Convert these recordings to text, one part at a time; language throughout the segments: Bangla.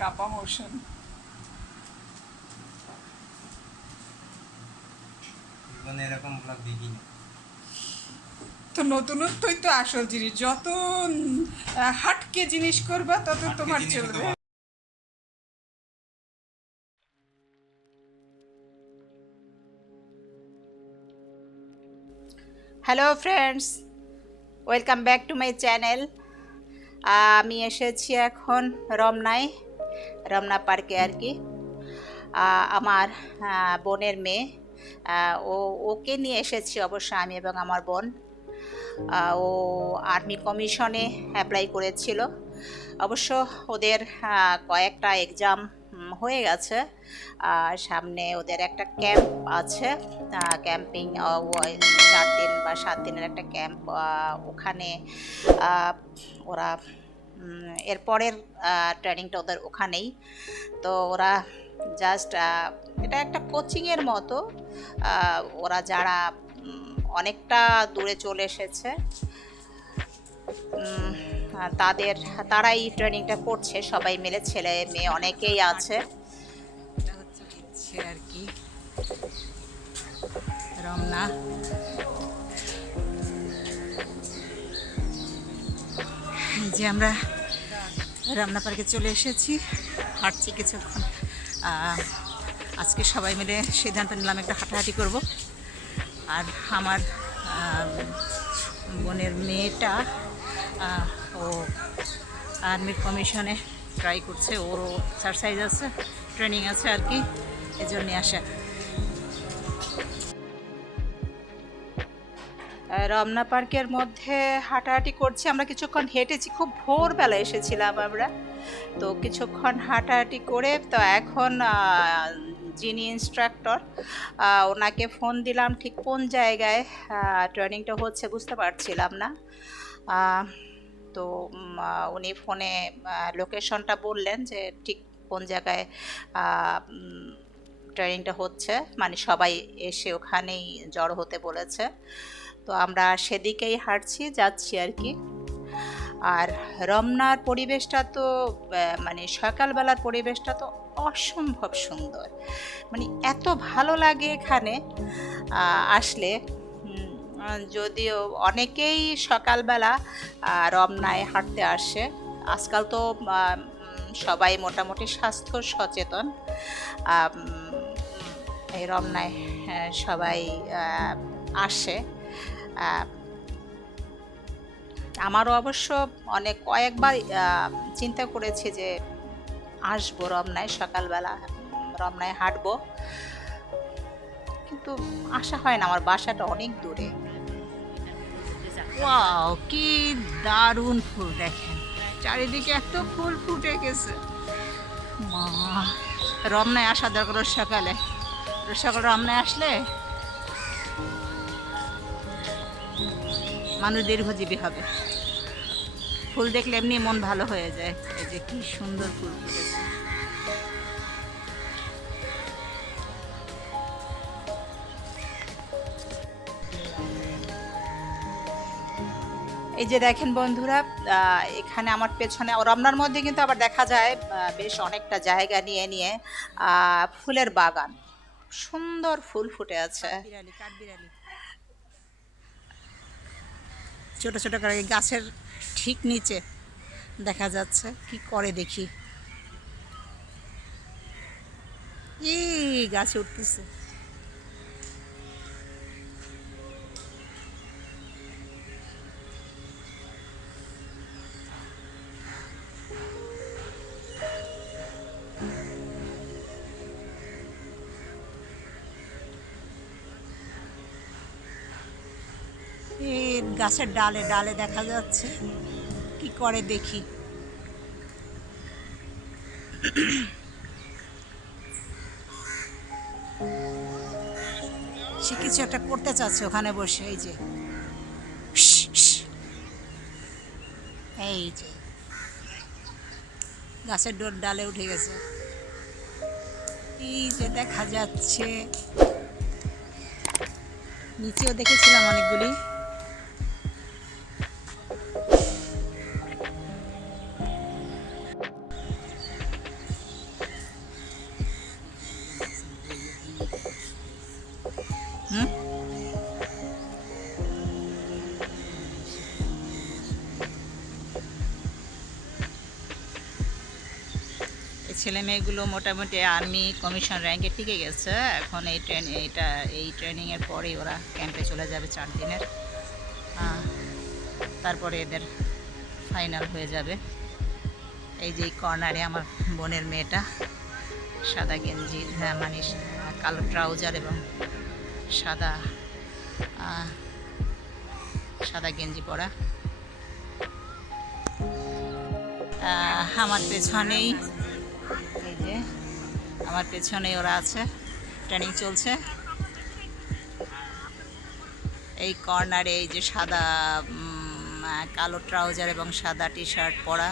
কাপা মোশন। এরকম ব্লগ দেখিনি। তো নতুনত্বই তো আসল জিনিস, যত হাটকে জিনিস করবা তত তোমার চলবে। Hello friends, welcome back to my channel. আমি এসেছি এখন রমনা পার্কে আর কি। আমার বোনের মেয়ে, ওকে নিয়ে এসেছি অবশ্য আমি এবং আমার বোন। ও আর্মি কমিশনে অ্যাপ্লাই করেছিল। অবশ্য ওদের কয়েকটা এক্সাম হয়ে গেছে। সামনে ওদের একটা ক্যাম্প আছে, ক্যাম্পিং 4 দিন বা 7 দিনের একটা ক্যাম্প। ওখানে ওরা এরপরের ট্রেনিংটা ওদের ওখানেই। তো ওরা জাস্ট এটা একটা কোচিংয়ের মতো। ওরা যারা অনেকটা দূরে চলে এসেছে তারাই ট্রেনিংটা করছে, সবাই মিলে, ছেলে মেয়ে অনেকেই আছে। আর কি রমনা যে আমরা রমনা পার্কে চলে এসেছি, হাঁটছি কিছুক্ষণ। আজকে সবাই মিলে সিদ্ধান্ত নিলাম একটা হাঁটাহাঁটি করব। আর আমার বোনের মেয়েটা ও আর্মির কমিশনে ট্রাই করছে, ওরও এক্সারসাইজ আছে, ট্রেনিং আছে আর কি, এজন্য আসা। রমনা পার্কের মধ্যে হাঁটাহাঁটি করছি আমরা, কিছুক্ষণ হেঁটেছি, খুব ভোরবেলা এসেছিলাম আমরা। তো কিছুক্ষণ হাঁটাহাঁটি করে তো এখন যিনি ইনস্ট্রাক্টর ওনাকে ফোন দিলাম, ঠিক কোন জায়গায় ট্রেনিংটা হচ্ছে বুঝতে পারছিলাম না। তো উনি ফোনে লোকেশনটা বললেন যে ঠিক কোন জায়গায় ট্রেনিংটা হচ্ছে, মানে সবাই এসে ওখানেই জড়ো হতে বলেছে। তো আমরা সেদিকেই যাচ্ছি আর কি। আর রমনার পরিবেশটা তো মানে সকালবেলার পরিবেশটা তো অসম্ভব সুন্দর, মানে এত ভালো লাগে এখানে আসলে। যদিও অনেকেই সকালবেলা রমনায় হাঁটতে আসে, আজকাল তো সবাই মোটামুটি স্বাস্থ্য সচেতন। এই রমনায় সবাই আসে। আমারও অবশ্য কয়েকবার চিন্তা করেছি যে আসবো রমনায়, সকালবেলা রমনায় হাঁটবো, কিন্তু আসা হয় না, আমার বাসাটা অনেক দূরে। ওয়াও, কি দারুণ ফুল! দেখেন চারিদিকে এত ফুল ফুটে গেছে। মা, রমনায় আসা দরকার সকালে, রমনায় আসলে মানুষ দীর্ঘজীবী হবে। ফুল দেখলে এমনি মন ভালো হয়ে যায়। এই যে কি সুন্দর ফুল ফুটেছে। এই যে দেখেন বন্ধুরা, এখানে আমার পেছনে রমনার মধ্যে কিন্তু আবার দেখা যায় বেশ অনেকটা জায়গা নিয়ে নিয়ে ফুলের বাগান, সুন্দর ফুল ফুটে আছে। ছোট ছোট করে গাছের ঠিক নিচে দেখা যাচ্ছে, কি করে দেখি, এই গাছে উঠতেছে। এই গাছের ডালে ডালে দেখা যাচ্ছে, কি করে দেখি। সে কিছু একটা করতে চাচ্ছে ওখানে বসে। এই যে গাছের ডালে উঠে গেছে, এই যে দেখা যাচ্ছে। নিচেও দেখেছিলাম অনেকগুলি। ছেলে মেয়েগুলো মোটামুটি আর্মি কমিশন র্যাঙ্কে টিকে গেছে। এখন এই ট্রেনিংয়ের পরেই ওরা ক্যাম্পে চলে যাবে 4 দিনের। তারপরে এদের ফাইনাল হয়ে যাবে। এই যে কর্নারে আমার বোনের মেয়েটা সাদা গেঞ্জি, মানে কালো ট্রাউজার এবং সাদা সাদা গেঞ্জি পরা। আমার পেছনেই এই যে আমার পেছনেই ওরা আছে, ট্রেনিং চলছে। এই কর্নারে এই যে সাদা কালো ট্রাউজার এবং সাদা টি শার্ট পরা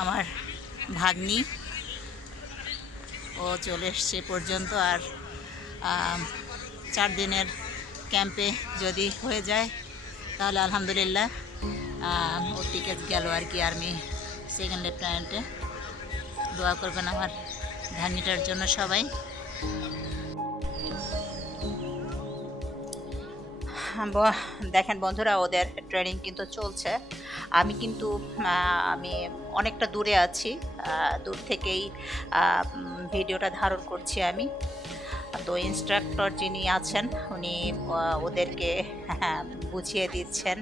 আমার ভাগ্নি, ও চলে এসছে পর্যন্ত। আর 4 দিনের ক্যাম্পে যদি হয়ে যায় তাহলে আলহামদুলিল্লাহ ওর টিকিট গেল আর কি আর্মি সেকেন্ড লেফটেন্যান্টে। দোয়া করবেন আমার ভাগ্নিটার জন্য সবাই। দেখেন বন্ধুরা, ওদের ট্রেনিং কিন্তু চলছে। আমি অনেকটা দূরে আছি, দূর থেকেই ভিডিওটা ধারণ করছি আমি। তো ইনস্ট্রাক্টর যিনি আছেন উনি ওদেরকে বুঝিয়ে দিচ্ছেন।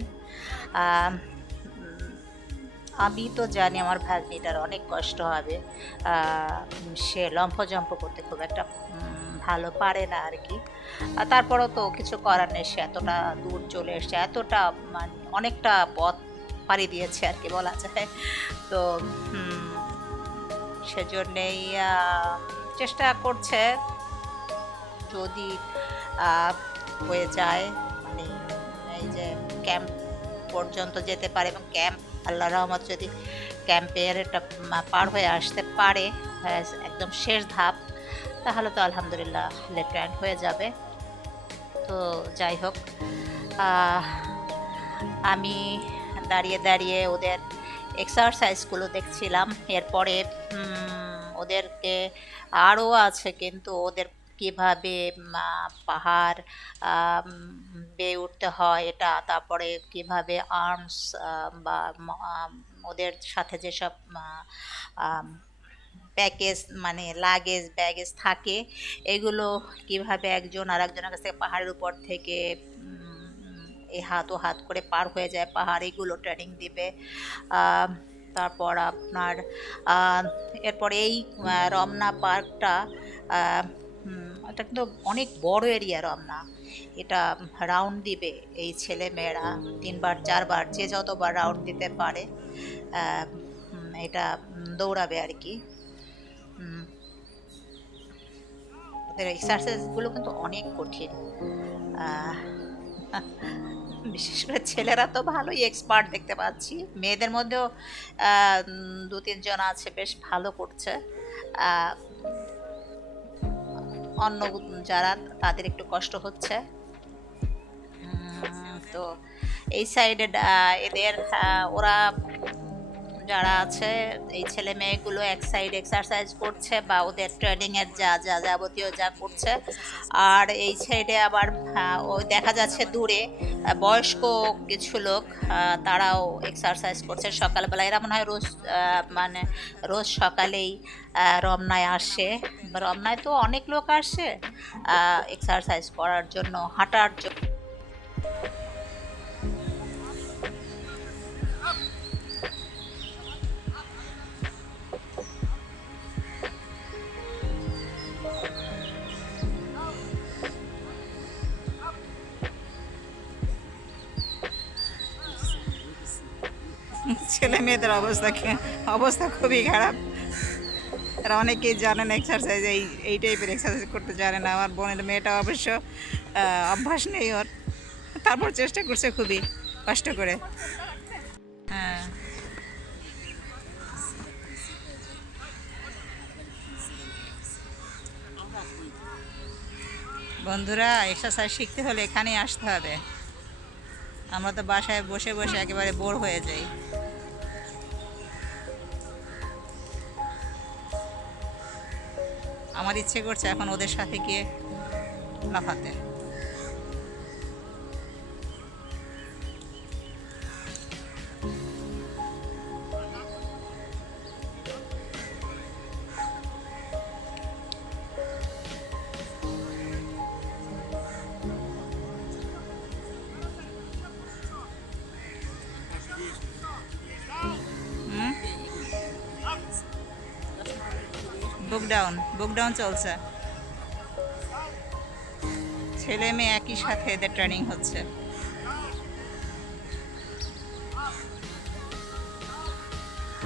আমি তো জানি আমার ভাগ্নিটার অনেক কষ্ট হবে, সে লম্ফজম্প করতে খুব একটা ভালো পারে না আর কি। তারপরও তো কিছু করার নেই, সে এতটা দূর চলে এসছে, এতটা মানে অনেকটা পথ পাড়ি দিয়েছে আর কি বলা যায়। তো সেজন্যেই চেষ্টা করছে যদি হয়ে যায়, মানে এই যে ক্যাম্প পর্যন্ত যেতে পারে এবং ক্যাম্প আল্লাহ রহমত যদি ক্যাম্পের এটা পার হয়ে আসতে পারে একদম শেষ ধাপ, তাহলে তো আলহামদুলিল্লাহ লেফটেন্যান্ট হয়ে যাবে। তো যাই হোক, আমি দাঁড়িয়ে দাঁড়িয়ে ওদের এক্সারসাইজগুলো দেখছিলাম। এরপরে ওদেরকে আরও আছে, কিন্তু ওদের কীভাবে পাহাড় বেয়ে উঠতে হয় এটা, তারপরে কিভাবে আর্মস বা ওদের সাথে যেসব প্যাকেজ মানে ব্যাগেজ থাকে, এগুলো কিভাবে একজন আর একজনের কাছ থেকে পাহাড়ের উপর থেকে এই হাত ও হাত করে পার হয়ে যায় পাহাড়, এগুলো ট্রেনিং দিবে। তারপর আপনার এরপরে এই রমনা পার্কটা, এটা কিন্তু অনেক বড় এরিয়া রমনা। এটা রাউন্ড দিবে এই ছেলে মেয়েরা 3বার 4বার, যে যতবার রাউন্ড দিতে পারে এটা দৌড়াবে আর কি। ওদের এক্সারসাইজগুলো কিন্তু অনেক কঠিন, বিশেষ করে ছেলেরা তো ভালোই এক্সপার্ট দেখতে পাচ্ছি, মেয়েদের মধ্যেও 2-3 জন আছে বেশ ভালো করছে। অন্য যারা তাদের একটু কষ্ট হচ্ছে। তো এই সাইডে এদের ওরা যারা আছে এই ছেলে মেয়েগুলো এক সাইড এক্সারসাইজ করছে বা ওদের ট্রেনিংয়ের যা যাবতীয় যা করছে, আর এই সাইডে আবার ওই দেখা যাচ্ছে দূরে বয়স্ক কিছু লোক, তারাও এক্সারসাইজ করছে সকালবেলা। এরা মনে হয় রোজ সকালেই রমনায় আসে। রমনায় তো অনেক লোক আসে এক্সারসাইজ করার জন্য, হাঁটার জন্য। ছেলে মেয়েদের অবস্থা খুবই খারাপ। এরা অনেকেই জানে না এক্সারসাইজ, এই টাইপের এক্সারসাইজ করতে জানে না। আমার বোনের মেয়েটা অবশ্য অভ্যাস নেই ওর, তারপর চেষ্টা করছে খুবই কষ্ট করে। হ্যাঁ, বন্ধুরা, এক্সারসাইজ শিখতে হলে এখানেই আসতে হবে। আমরা তো বাসায় বসে বসে একেবারে বোর হয়ে যাই। আমার ইচ্ছে করছে এখন ওদের সাথে গিয়ে লাফাতে। বুক ডাউন চলছে, ছেলে মেয়ে একই সাথে এদের ট্রেনিং হচ্ছে।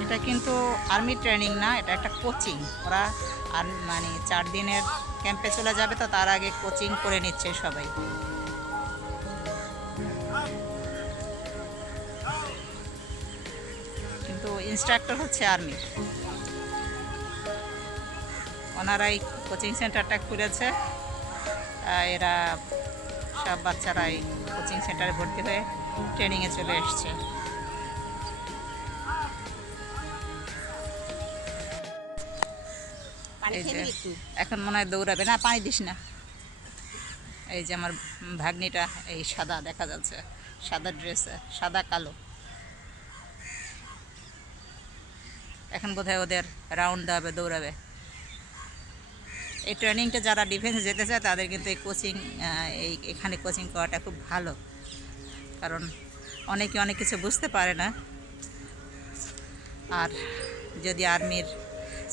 এটা কিন্তু আর্মি ট্রেনিং না, এটা একটা কোচিং। ওরা আর মানে 4 দিনের ক্যাম্পে চলে যাবে, তো তার আগে কোচিং করে নিচ্ছে সবাই। কিন্তু ইনস্ট্রাক্টর হচ্ছে আর্মির। ওনারাই কোচিং সেন্টারটা খুলেছে। এরা সব বাচ্চারাই কোচিং সেন্টারে ভর্তি হয়ে ট্রেনিংয়ে চলে এসছে। এই যে এখন মনে হয় দৌড়াবে না, পানি দিস না। এই যে আমার ভাগ্নিটা, এই সাদা দেখা যাচ্ছে, সাদা ড্রেসে, সাদা কালো। এখন বোধহয় ওদের রাউন্ড দেওয়াবে, দৌড়াবে। এই ট্রেনিংটা যারা ডিফেন্সে যেতে চায় তাদের কিন্তু এই কোচিং, এখানে কোচিং করাটা খুব ভালো, কারণ অনেকে অনেক কিছু বুঝতে পারে না। আর যদি আর্মির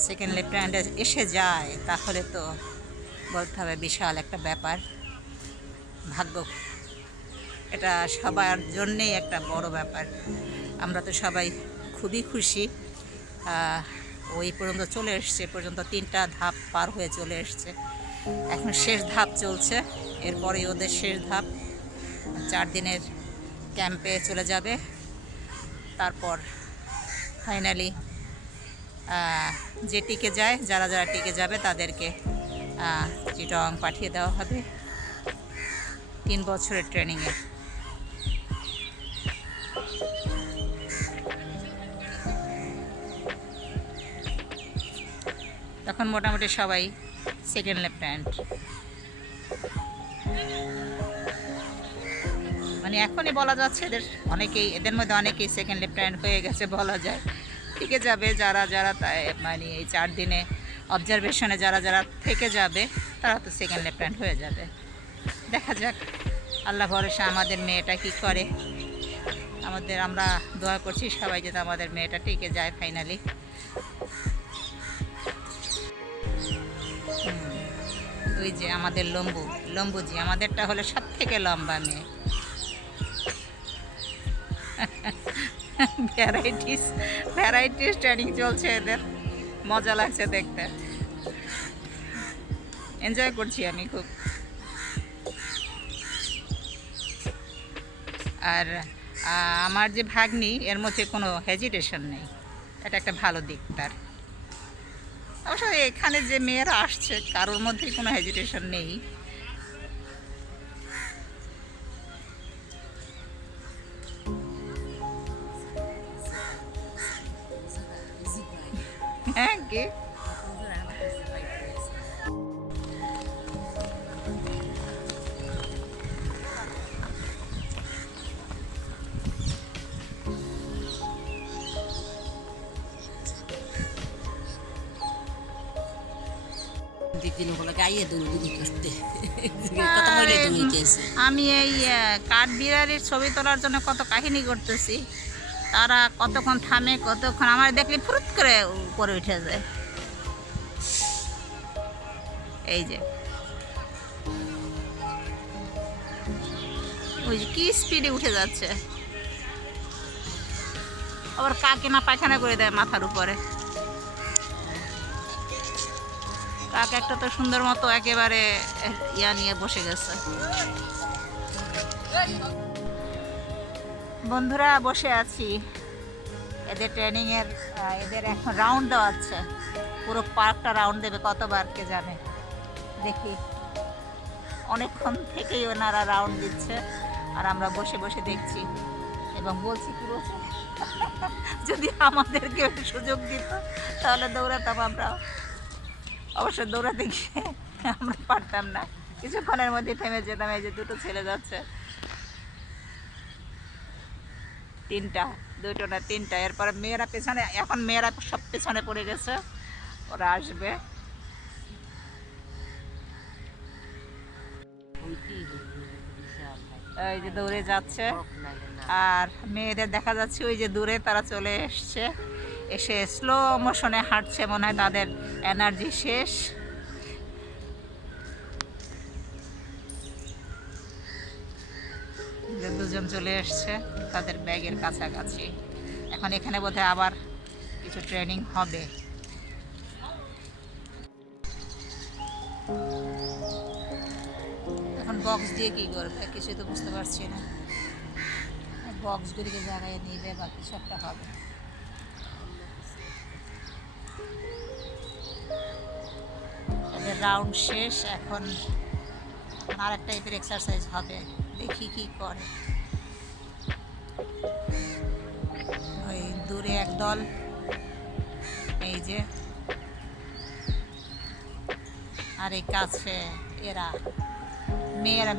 সেকেন্ড লেফটেন্যান্টে এসে যায় তাহলে তো বলতে হবে বিশাল একটা ব্যাপার, ভাগ্য। এটা সবার জন্যেই একটা বড় ব্যাপার। আমরা তো সবাই খুবই খুশি। ওই পর্যন্ত চলে এসছে, পর্যন্ত 3টা ধাপ পার হয়ে চলে এসছে। এখন শেষ ধাপ চলছে, এরপরে ওদের শেষ ধাপ। 4 দিনের ক্যাম্পে চলে যাবে, তারপর ফাইনালি যে টিকে যায়, যারা যারা টিকে যাবে তাদেরকে চিটং পাঠিয়ে দেওয়া হবে 3 বছরের ট্রেনিংয়ে। তখন মোটামুটি সবাই সেকেন্ড লেফটেন্যান্ট। মানে এখনই বলা যাচ্ছে এদের মধ্যে অনেকেই সেকেন্ড লেফটেন্যান্ট হয়ে গেছে বলা যায়। টিকে যাবে যারা যারা, মানে এই 4 দিনে অবজারভেশনে যারা যারা থেকে যাবে তারা তো সেকেন্ড লেফটেন্যান্ট হয়ে যাবে। দেখা যাক, আল্লাহ ভরসা আমাদের মেয়েটা কি করে। আমরা দোয়া করছি সবাই যাতে আমাদের মেয়েটা টিকে যায় ফাইনালি। ওই যে আমাদের লম্বুজি, আমাদেরটা হলো সব থেকে লম্বা মেয়ে। ভ্যারাইটিস ট্রেনিং চলছে এদের, মজা লাগছে দেখতে, এনজয় করছি আমি খুব। আর আমার যে ভাগ্নি, এর মধ্যে কোনো হেজিটেশন নেই, এটা একটা ভালো দিক তার। অবশ্য এখানে যে মেয়েরা আসছে কারোর মধ্যেই কোনো হেজিটেশন নেই। হ্যাঁ কি আমি এই কাঠবিড়ালির ছবি তোলার জন্য কত কাহিনী করতেছি, তারা কতক্ষণ থামে, কতক্ষণ আমার দেখলে ফুরুত করে উপরে উঠে যায়। এই যে ওই কি স্পিডে উঠে যাচ্ছে, আবার কাকে না পায়খানা করে দেয় মাথার উপরে। কাক একটা তো সুন্দর মতো একেবারে নিয়ে বসে গেছে। বন্ধুরা বসে আছি, এদের ট্রেনিংয়ের এদের এখন রাউন্ড দেওয়াচ্ছে, পুরো পার্কটা রাউন্ড দেবে, কতবার কে জানে। দেখি অনেকক্ষণ থেকেই ওনারা রাউন্ড দিচ্ছে আর আমরা বসে বসে দেখছি এবং বলছি পুরো যদি আমাদেরকে সুযোগ দিত তাহলে দৌড়াতাম আমরা। অবশ্য দৌড়াতে গিয়ে আমরা পারতাম না, কিছুক্ষণের মধ্যে থেমে যেতাম। এই যে 2টো ছেলে যাচ্ছে, 2টো না 3টা। এরপরে মেয়েরা পেছনে, এখন মেয়েরা সব পেছনে পড়ে গেছে, ওরা আসবে। এই যে দৌড়ে যাচ্ছে, আর মেয়েদের দেখা যাচ্ছে ওই যে দূরে তারা চলে এসছে। এসে স্লো মোশনে হাঁটছে, মনে হয় তাদের এনার্জি শেষ। যে দুজন চলে এসছে তাদের ব্যাগের কাছাকাছি। এখন এখানে বোধহয় আবার কিছু ট্রেনিং হবে। এখন বক্স দিয়ে কি করবে কিছুই তো বুঝতে পারছি না। বক্সগুলিকে জায়গায় নিবে বা কিছু একটা হবে। তাদের রাউন্ড শেষ, এখন আর এক টাইপের এক্সারসাইজ হবে, দেখি কি করে। ওই দূরে একদল, এই যে, আর এই কাছে এরা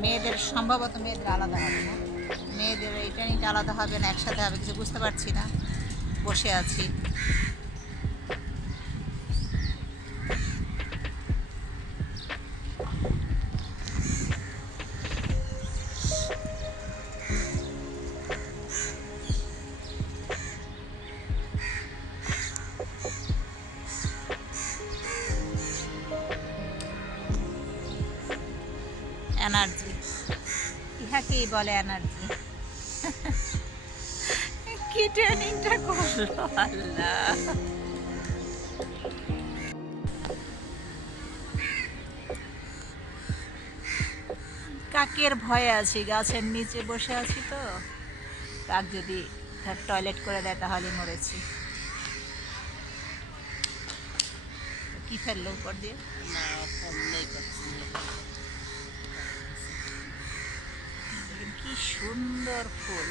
মেয়েদের সম্ভবত মেয়েদের আলাদা হবে না, মেয়েদের এই ট্রেনিংটা আলাদা হবে না একসাথে হবে, কিছু বুঝতে পারছি না, বসে আছি। এনার্জি, ইহাকেই বলে এনার্জি। কি ট্রেনিংটা করলো আল্লাহ। কাকের ভয়ে আছি, গাছের নিচে বসে আছি তো, কাক যদি টয়লেট করে দেয় তাহলে মরেছি। কি ফেললো উপর দিয়ে? কি সুন্দর ফুল।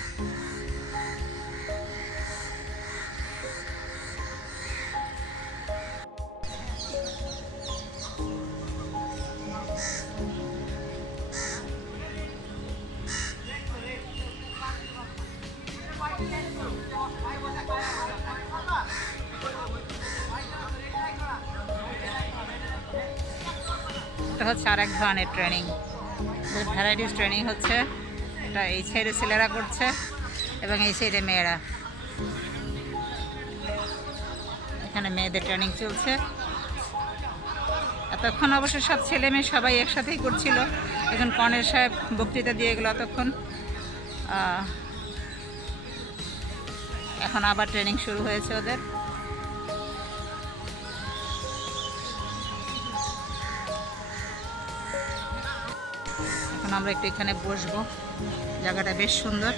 এটা হচ্ছে আর এক ধরনের ট্রেনিং, ভ্যারাইটিস ট্রেনিং হচ্ছে। এটা এই সাইডে ছেলেরা করছে এবং এই সাইডে মেয়েরা। এখানে মেয়েদের ট্রেনিং চলছে। এতক্ষণ অবশ্য সব ছেলে মেয়ে সবাই একসাথেই করছিল। এখন কর্নেল সাহেব বক্তৃতা দিয়ে গেল এতক্ষণ। এখন আবার ট্রেনিং শুরু হয়েছে ওদের। এখন আমরা একটু এখানে বসবো, জায়গাটা বেশ সুন্দর।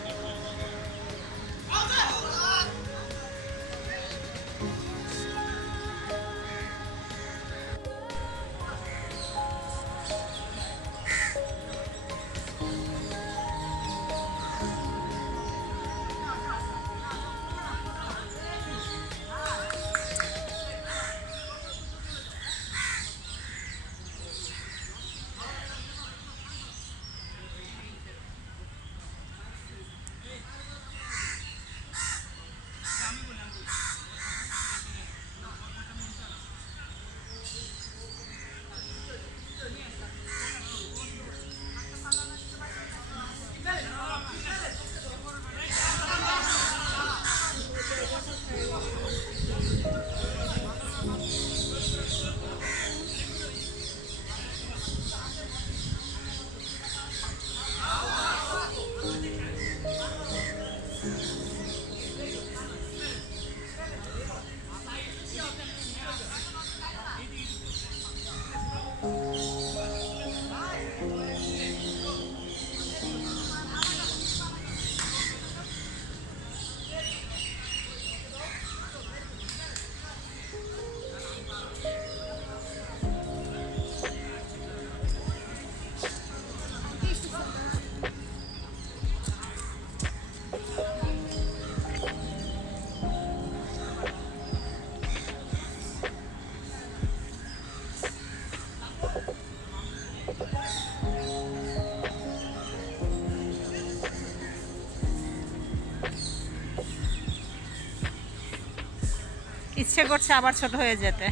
ইচ্ছে করছে আবার ছোট হয়ে যেতে,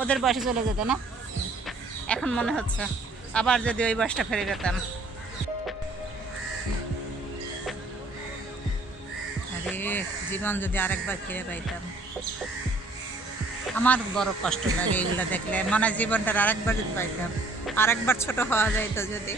ওদের বয়সে চলে যেতে না। এখন মনে হচ্ছে আবার যদি ওই বয়সটা ফিরে পেতাম। আরে জীবন যদি আরেকবার ফিরে পাইতাম। আমার বড় কষ্ট লাগে এগুলো দেখলে, মানে জীবনটার আরেকবার যদি পাইতাম, আরেকবার ছোট হওয়া যাইতো যদি।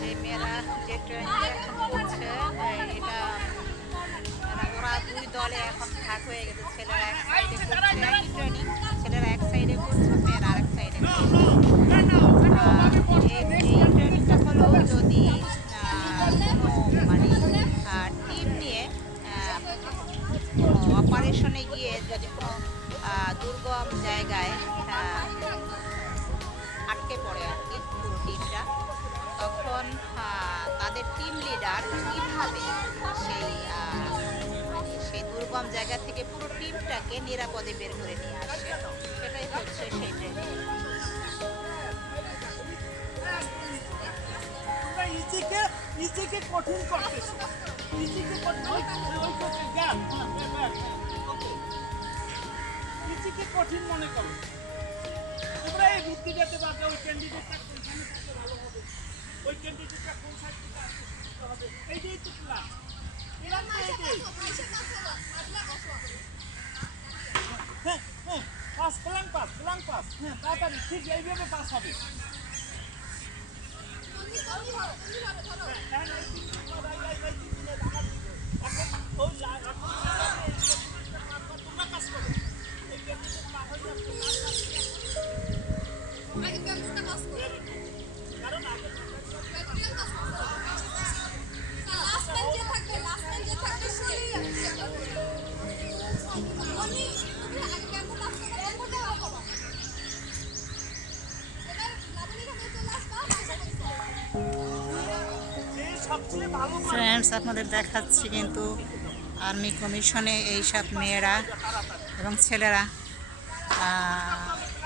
যে মেয়েরা যে ট্রেনিং এখন করছে এটা ওরা দুই দলে এখন ভাগ হয়ে গেছে। ছেলেরা এক সাইডে করছে একই ট্রেনিং, ছেলেরা এক সাইডে করছে, মেয়েরা আরেক সাইডে করছে। এই ট্রেনিংটা হলো যদি কোনো মানে টিম নিয়ে অপারেশনে গিয়ে যদি কোনো দুর্গম জায়গায় আটকে পড়ে আর কি পুরো টিমটা, তখন তাদের টিম লিডার কীভাবে সেই দুর্গম জায়গা থেকে পুরো টিমটাকে নিরাপদে বের করে নিয়ে আসে, সেটাই হচ্ছে সেই ট্রেনিং। ইজিকে কঠিন করতেছো, ইজিকে ইজিকে কঠিন মনে করো। তোমরা এই বুদ্ধিটাতে বাদে ওই ক্যান্ডিডেটটা কোনখানে করতে ভালো হবে, ওই ক্যান্ডিডেটটা কোন সাইড থেকে আসতে হবে, এইটাই তো প্ল্যান। এরা না এইটাই হ্যাঁ হ্যাঁ পাস প্ল্যান পাস হ্যাঁ তাড়াতাড়ি ঠিক এইভাবে পাস হবে। ফ্রেন্ডস, আপনাদের দেখাচ্ছি কিন্তু আর্মি কমিশনে এইসব মেয়েরা এবং ছেলেরা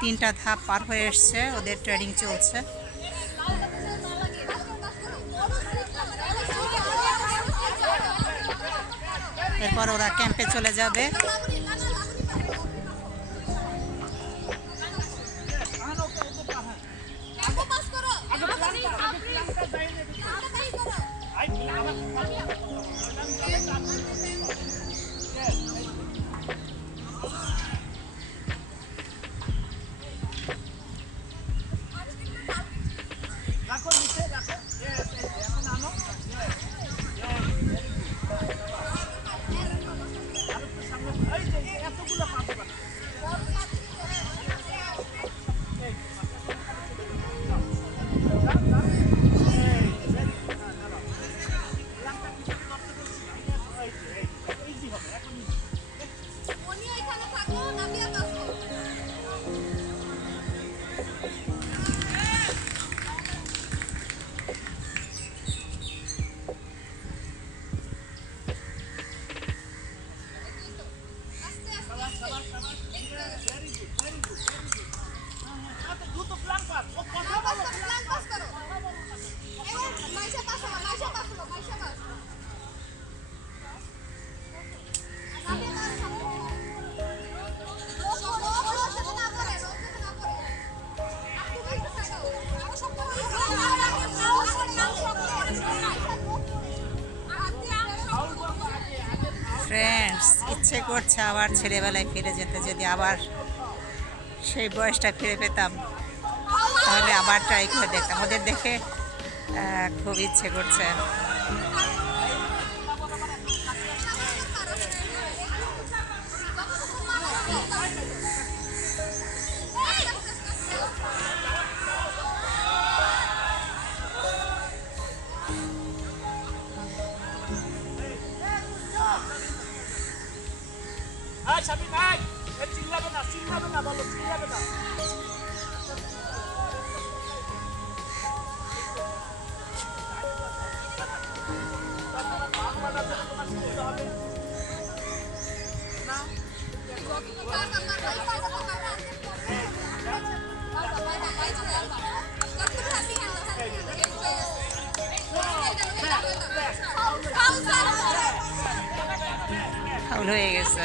3টা ধাপ পার হয়ে এসছে, ওদের ট্রেনিং চলছে। এরপর ওরা ক্যাম্পে চলে যাবে। ফ্রেন্ডস, ইচ্ছে করছে আবার ছেলেবেলায় ফিরে যেতে। যদি আবার সেই বয়সটা ফিরে পেতাম তাহলে আবার ট্রাই করে দেখতাম। ওদের দেখে খুব ইচ্ছে করছে। সাবি নাই চিল্লাবে না বলো চিল্লাবে না ফাউল হয়ে গেছে।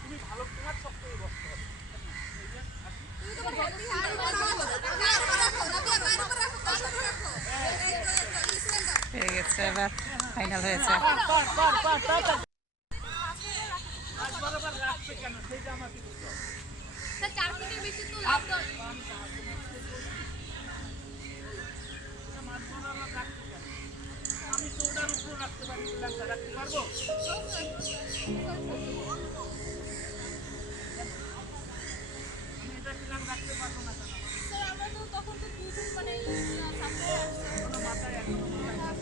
তুমি ভালো তোমার শক্ত হয়ে বসতে হবে হয়ে গেছে, এবার ফাইনাল হয়েছে। বরাবর রাখবে কেন সেইটা আমাকে বলতে হবে। মাছ বরাবর রাখবে কেন? আমি তো ওটার উপর রাখতে পারি লঙ্কা রাখতে পারবো আমি এটা কিলাম রাখতে পারবো না কেন? কোনো মাথায় এখনো মনে হয়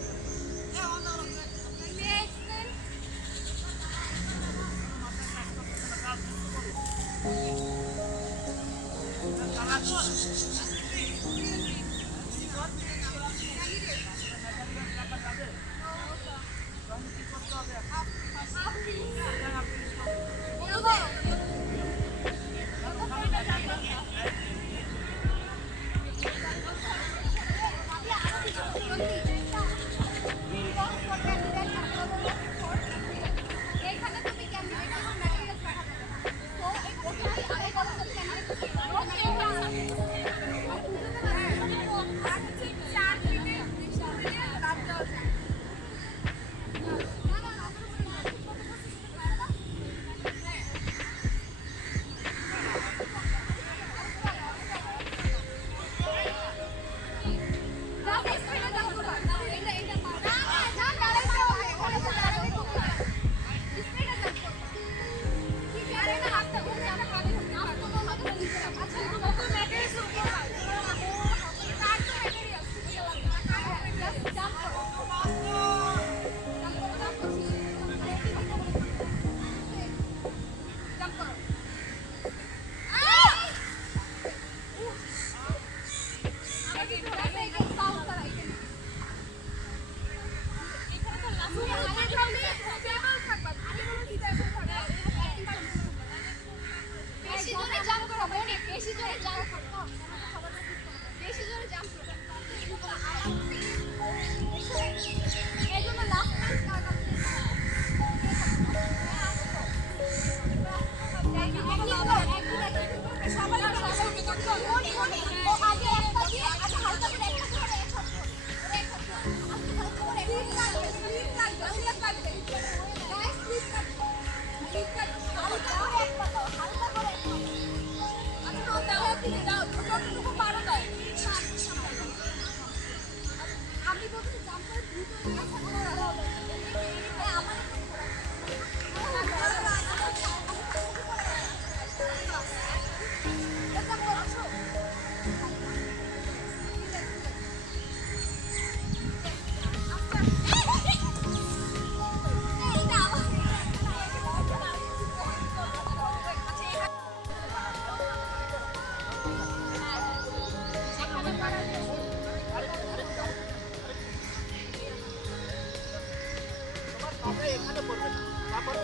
এখানে পড়বে না তারপরে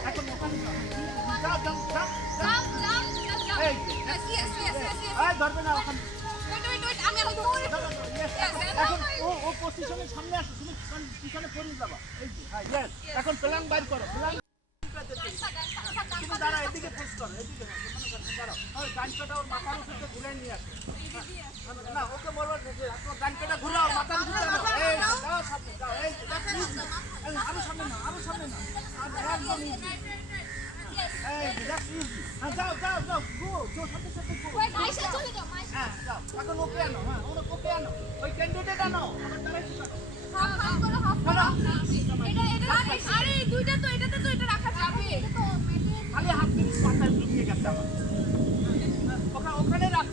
এখানে এখন ওখানে ধরবে না ওখানে এখন ও পজিশনের সামনে আসো তুমি পিছনে পড়ে যাবা এই যে হ্যাঁ ইয়েস এখন প্ল্যান বাইর করো প্ল্যান তুমি দাঁড়া এদিকে পোস্ট করো এদিকে দাঁড়াও আর গানটা ওর মাথার উপরে ঘুরে নিয়ে আসো না ওকে বলবো যে আপনার গানটা ঘুরাও মাথার উপরে এই যাও সামনে যাও এই আরো সামনে না একদম ইজি এই দ্যাটস ইজি হ্যাঁ যাও গো সাথে গো মাইশা চলে যাও মাইশা হ্যাঁ যাও এখন ওকে আনো হ্যাঁ ওকে আনো ওই ক্যান্ডিডেট আনো আমার দাঁড়াই কি করো হাফ করো এটা আরে দুইটা তো এটাতে তো এটা রাখা যাবে এটা তো খালি হাফ মিনিট মাথায় ঢুকিয়ে গেছে আমার ওখানে রাখ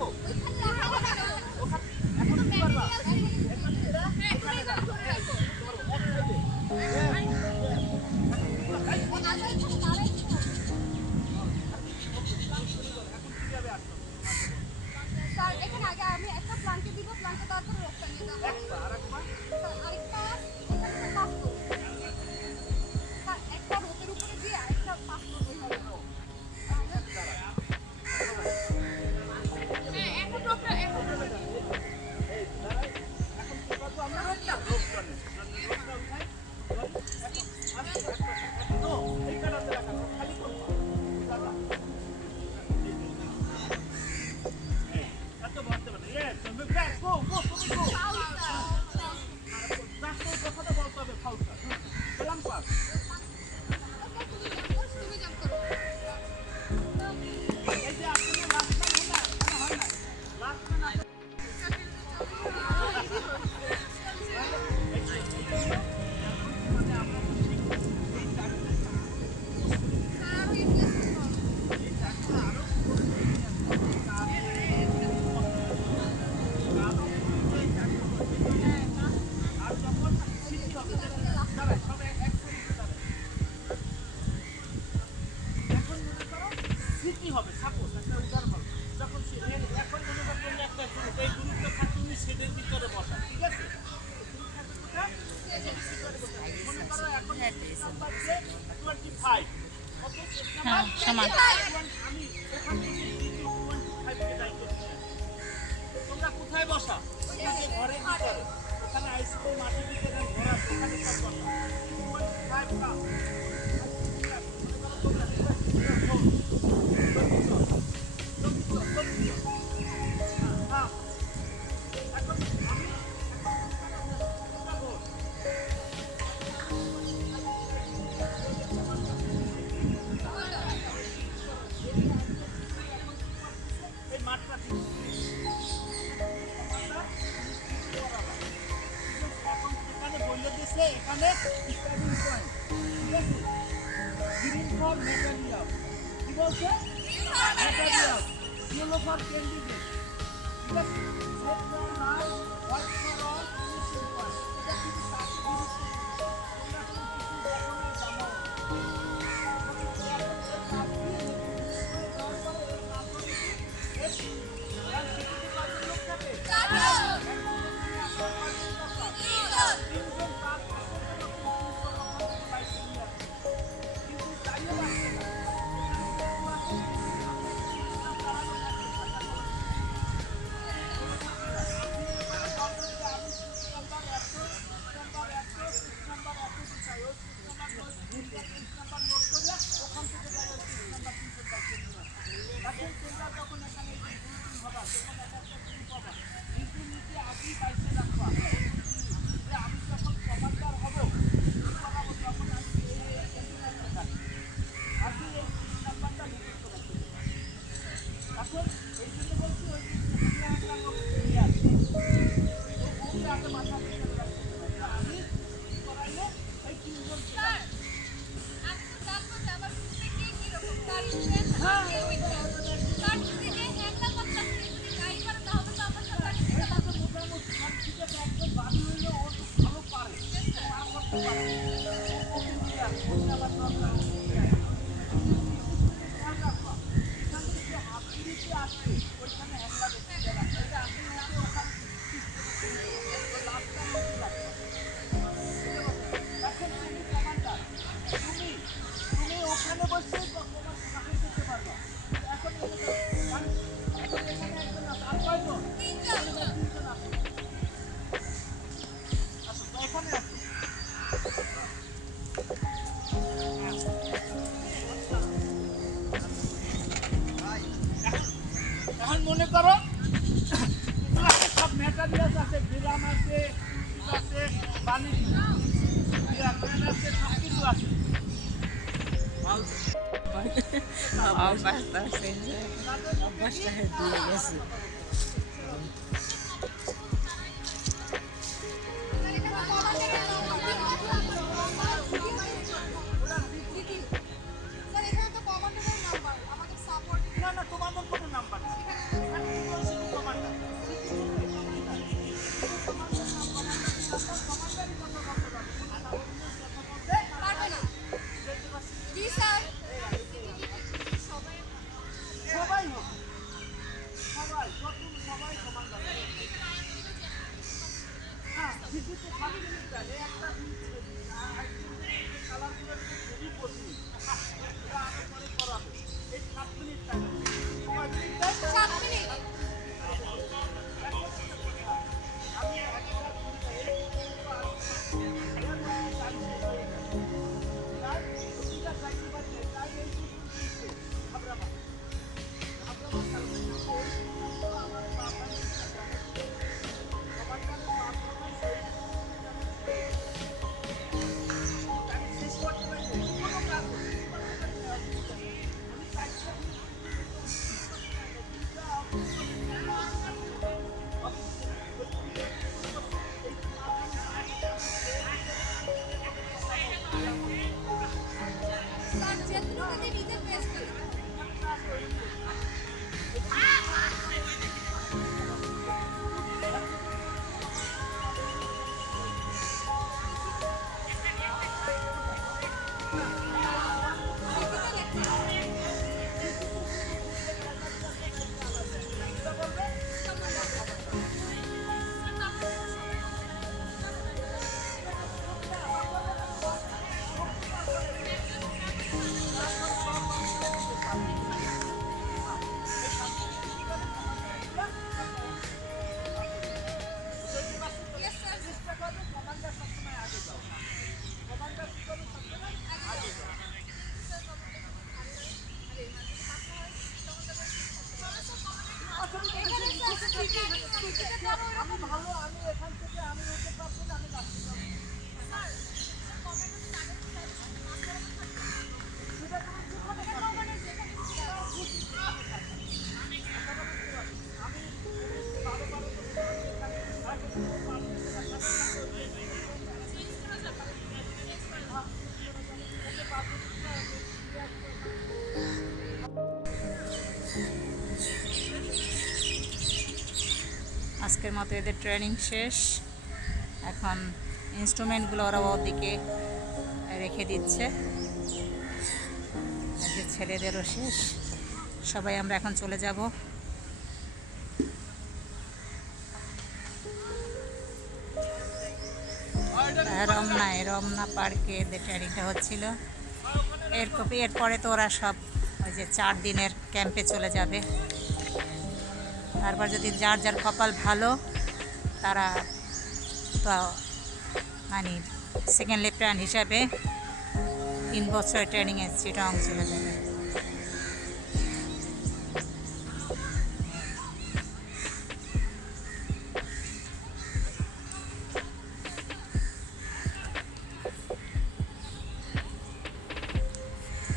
নাম্বার যে 25 কত চেক হ্যাঁ, নাম্বার সমান। আমি এখান থেকে 25 কে দায়িত্ব দিচ্ছি তোমরা কোথায় বসা ওই যে ঘরের ভিতরে ওখানে আইসক্রিম মাটির ভিতরে ঘোরা ওখানে সব বসা 25 কাম এই মাঠটা ঠিক এখন এখানে বললে দিয়েছে এখানে স্টার্টিং পয়েন্ট ঠিক আছে গ্রিন ফর ম্যাটেরিয়াল কি বলছে ম্যাটেরিয়াল ইয়েলো ফর ক্যান্ডিডেট ঠিক আছে সেট ফর নাম white for all finishing point এটা কিন্তু সাথে তোমরা কোনো কিছু কখনোই জানো এখন মনে করো ক্লাসে সব ম্যাটেরিয়ালস আছে গ্রাম আছে আছে পানি আছে সব কিছু আছে না না তোমাদের কোনো নাম্বার নেই এখানে কি বলছি কমান্ডার সবাই হোক সবাই আজকের মতো এদের ট্রেনিং শেষ। এখন ইনস্ট্রুমেন্টগুলো ওরা ওদিকে রেখে দিচ্ছে। এই যে ছেলেদেরও শেষ, সবাই আমরা এখন চলে যাব। রমনা পার্কে এদের ট্রেনিংটা হচ্ছিল। এরপরে তো ওরা সব ওই যে 4 দিনের ক্যাম্পে চলে যাবে। তারপর যদি যার যার কপাল ভালো তারা তো মানে সেকেন্ড লেফটেন্যান্ট হিসাবে 3 বছরের ট্রেনিংয়ে চিটাং চলে যাবে।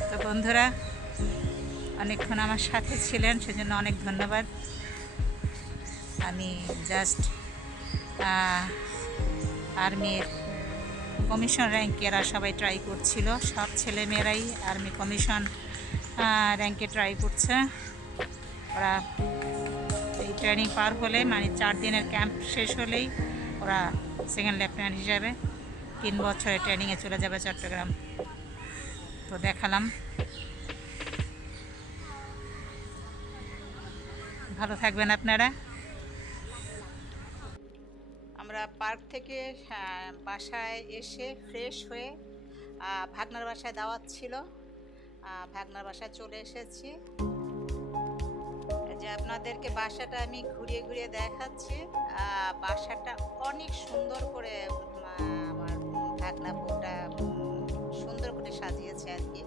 তো বন্ধুরা, অনেকক্ষণ আমার সাথে ছিলেন, সেজন্য অনেক ধন্যবাদ। আমি জাস্ট আর্মির কমিশন র্যাঙ্কে এরা সবাই ট্রাই করছিল, সব ছেলেমেয়েরাই আর্মি কমিশন র্যাঙ্কে ট্রাই করছে। ওরা এই ট্রেনিং পার হলে মানে 4 দিনের ক্যাম্প শেষ হলেই ওরা সেকেন্ড লেফটেন্যান্ট হিসাবে 3 বছরের ট্রেনিংয়ে চলে যাবে চট্টগ্রাম। তো দেখালাম। ভালো থাকবেন আপনারা। আমরা পার্ক থেকে বাসায় এসে ফ্রেশ হয়ে ভাগনার বাসায় দাওয়াত ছিল, ভাগনার বাসায় চলে এসেছি। যে আপনাদেরকে বাসাটা আমি ঘুরিয়ে ঘুরিয়ে দেখাচ্ছি। বাসাটা অনেক সুন্দর করে আমার ভাগনা বউটা সুন্দর করে সাজিয়েছে আর কি।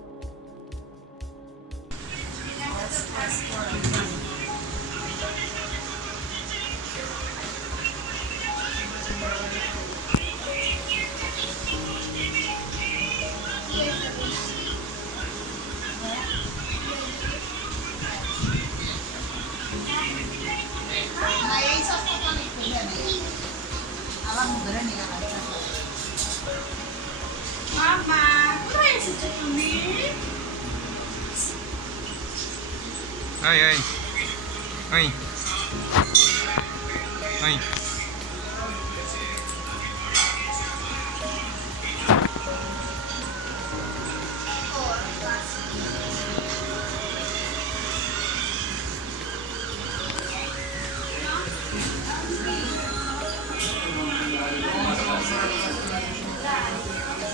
মামা, কোথায় এসেছো তুমি? Oi, oi. Oi. Oi.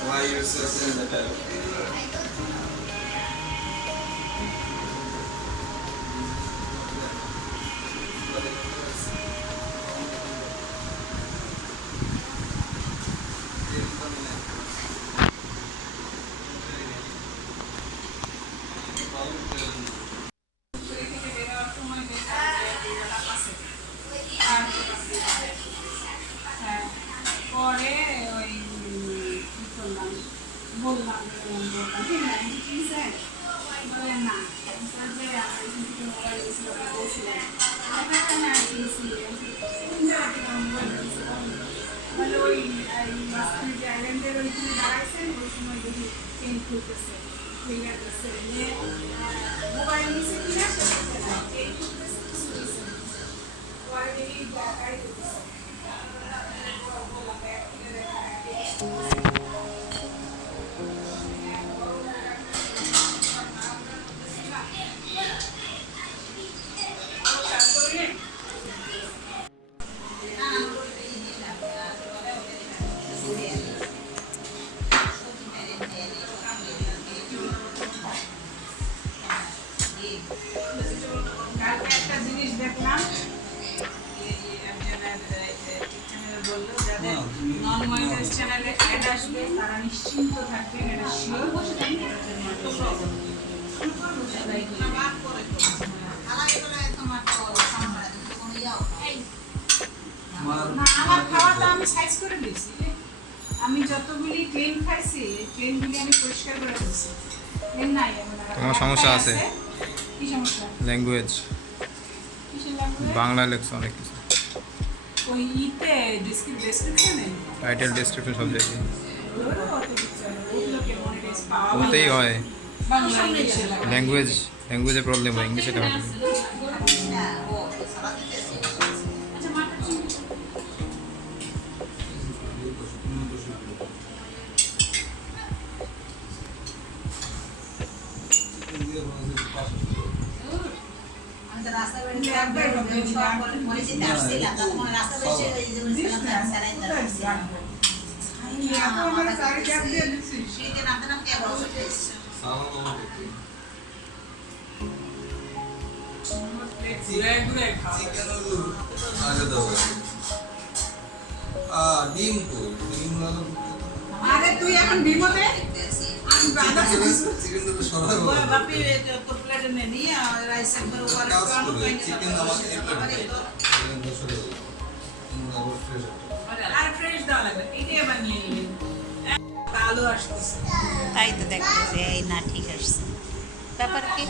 Why are you sitting in the bed? পরে ওই কি করলাম, বললাম ঠিক না বলে না যে আমি কিন্তু মোবাইল দিয়েছিল বলছিলাম বলে ওই মাঝখানে যে আইল্যান্ডের ওইখানে দাঁড়াইছেন ওই সময় দেখি ট্রেন খুলতেছে ফিঙ্গার দিচ্ছে মোবাইল নিচে কিনা সেটা না ট্রেন খুলতেছে কিছু দিচ্ছে পরে দেখি গাড়ি করতেছে। একটা জিনিস দেখলাম, বললো যাদের নন মনিটাইজ চ্যানেলে অ্যাড আসবে তারা নিশ্চিন্ত থাকবেন, এটা শিওর। আমার খাওয়াটা আমি সাইজ করে দিয়েছি, আমি যতগুলি ট্রেন খাইছি ট্রেনগুলি আমি পরিষ্কার করে দিয়েছি। ট্রেন নাই তোমার সমস্যা আছে? কি সমস্যা? ল্যাঙ্গুয়েজ, কিসের ল্যাঙ্গুয়েজ? বাংলা লেখছো অনেক কিছু, ওই ইতে ডেসক্রিপশনে টাইটেল ডেসক্রিপশন সব জায়গায় ওগুলোকে মনিটাইজ পাওয়া ওতেই হয়। বাংলা ইংলিশে লাগে। ল্যাঙ্গুয়েজে প্রবলেম হয়, ইংলিশে কেমন? আচ্ছা মাত্র আমি তো রাস্তা বেরিয়ে সব বলে যেতে আসছিলাম তখন মনে রাস্তা বেরিয়ে ওই যে বলছিলাম স্যালাইন দরকার শীতে নামতে নামতে একবার ওষুধ খেয়েছি ডিম তো ডিম আরে তুই এখন বিমতে আমি বাধা চিকেন তো সরাই ওরা বাপি তোর প্লেটে নে নিয়ে রাইস একবার ওভার কাজ একটু আলু করে খাই চিকেন আমাকে চিকেন তো সরাই আবার ফ্রেশ আর ফ্রেশ দেওয়া লাগবে এটাই বানিয়ে নিলেন আলু আসতেছে তাই তো দেখতেছে এই না ঠিক আসছে ব্যাপার কি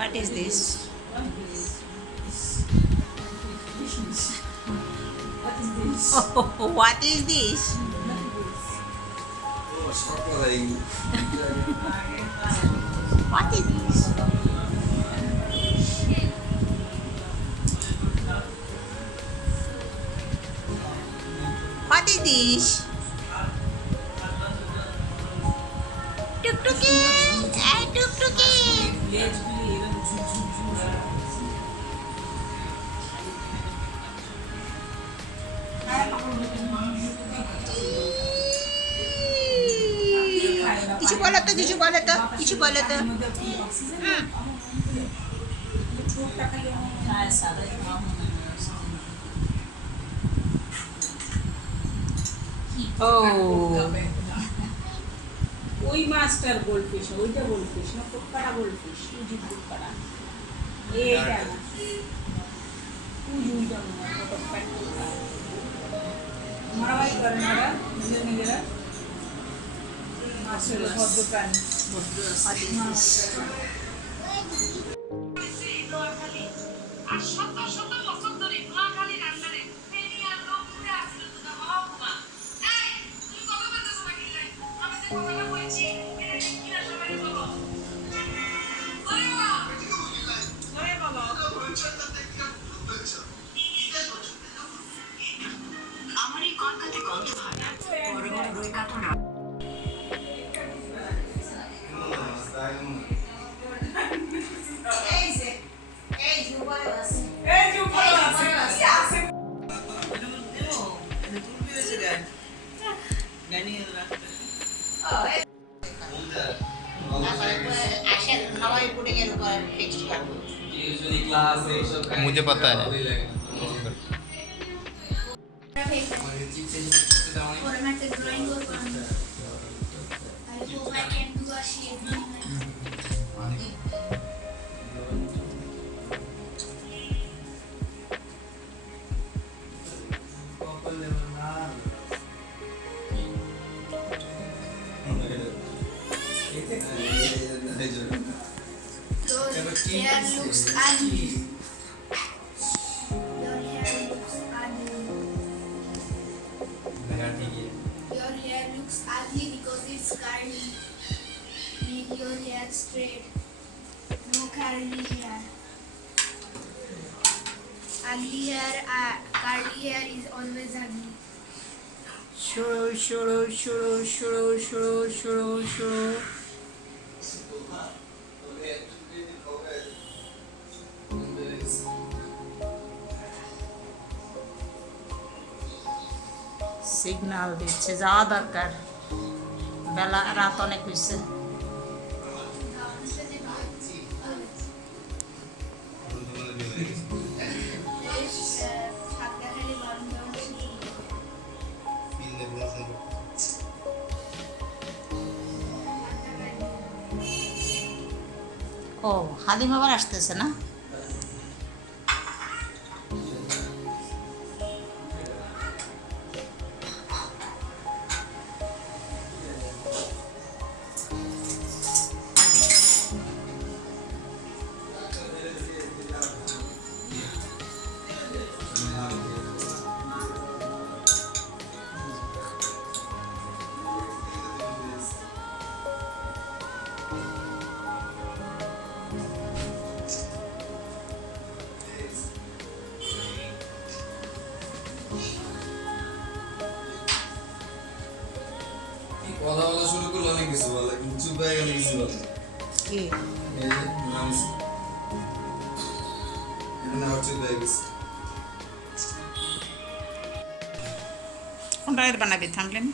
What is this? Oh, what is this? সকালে What is this? What is this? Tuk-tuki! Hey, tuk-tuki! লেজগুলি এরকম ঝুঝুঝুঝু কিছু বলো তো কিছু বলো তো কিছু বলো তো ওই মাছটার গোল্ডফিশ ওইটা গোল্ডফিশ না কোটকাটা গোল্ডফিশ উজি কোটকাটা এইটা না উইটা না কোটকাটা মারামারি করে না নিজেরা মাছের ভদ্র প্রাণী আর শত শত বছর ধরে নোয়াখালীর আন্ডারে পেরিয়ার লোক ঘুরে আসছিল তো না মহকুমা এই তুমি কথা বলতেছো নাকি আমি যে কথাটা বলছি এটা ঠিক কিনা সবাই বলো ওরে বাবা আমার এই কলকাতা গন্ধ ভাড়া বড় বড় রই কাটো না আসেন হাওয়াই পুডিং এর উপর ফিক্সড করবো मुझे पता है automatic drawing work on I hope I can do a shape Your hair looks ugly. Your hair looks ugly. Your hair looks ugly because it's curly. Make your hair straight. No curly hair. Ugly hair, curly hair is always ugly. Signal দিচ্ছে যাওয়া দরকার বেলা রাত অনেক হয়েছে ও হালিম আবার আসতেছে না কথা বলা শুরু করলে অনেক কিছু বলে, কিন্তু চুপ হয়ে গেলে কিছু বলে না। কি এই যে নামছে। এখানে আবার চুপ হয়ে গেছে। কোনটা বানাবি থামলেন?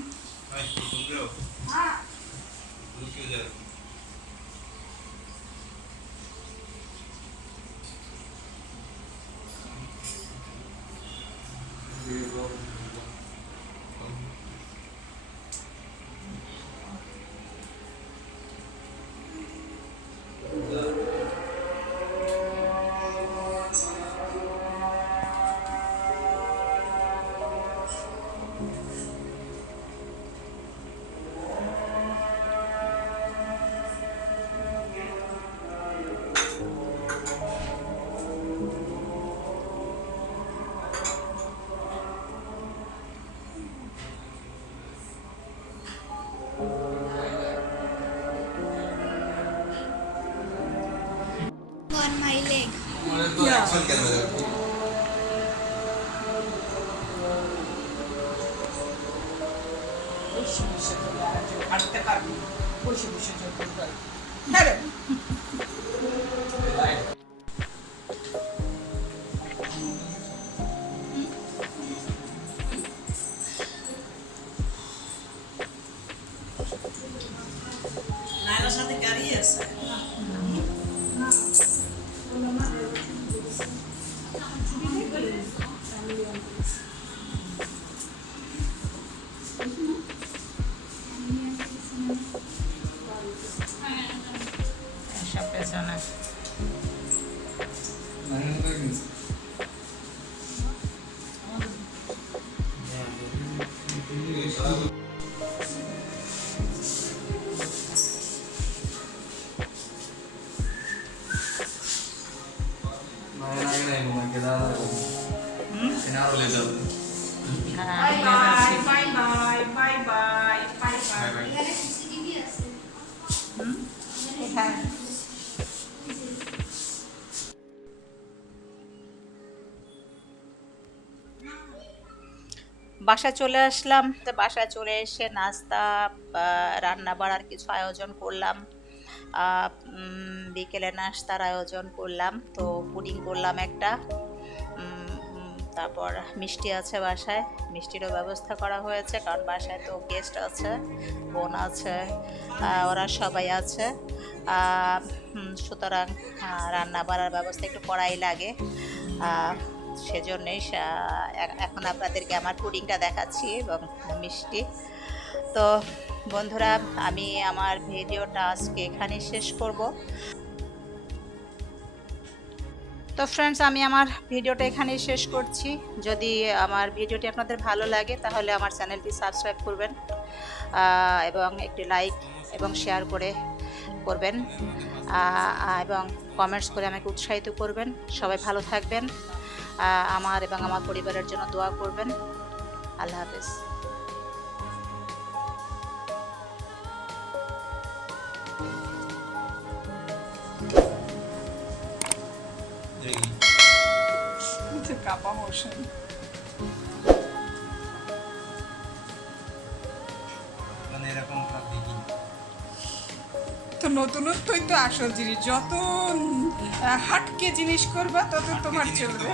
On my leg. মানে তো অ্যাকশন ক্যামেরা। বসে বসে তোরা আজ হাঁটতে পারবি, বসে বসে যত পারবি। হ্যাঁ রে। নাইলার সাথে গাড়ি আছে। সব পেছনে মানে তো গেছে। Bye bye bye bye bye bye bye bye. এখানে CCTV আছে। এখানে বাসায় চলে আসলাম। তো বাসায় চলে এসে নাস্তা রান্না বাড়ার কিছু আয়োজন করলাম। বিকেলে নাস্তার আয়োজন করলাম, তো পুডিং করলাম একটা। তারপর মিষ্টি আছে বাসায়, মিষ্টিরও ব্যবস্থা করা হয়েছে, কারণ বাসায় তো গেস্ট আছে, বোন আছে, ওরা সবাই আছে। সুতরাং রান্না বাড়ার ব্যবস্থা একটু করাই লাগে। সেজন্যই এখন আপনাদেরকে আমার পুডিংটা দেখাচ্ছি এবং মিষ্টি। তো বন্ধুরা, আমি আমার ভিডিওটা আজকে এখানেই শেষ করব। তো ফ্রেন্ডস, আমি আমার ভিডিওটা এখানেই শেষ করছি। যদি আমার ভিডিওটি আপনাদের ভালো লাগে তাহলে আমার চ্যানেলটি সাবস্ক্রাইব করবেন এবং একটি লাইক এবং শেয়ার করবেন এবং কমেন্টস করে আমাকে উৎসাহিত করবেন। সবাই ভালো থাকবেন, আমার এবং আমার পরিবারের জন্য দোয়া করবেন। আল্লাহ হাফেজ। কাপা মোশন মানে এরকম ভাব দেখি। তো নতুনত্বই তো আসল জিনিস। যত হাটকে জিনিস করবা তত তোমার চলবে।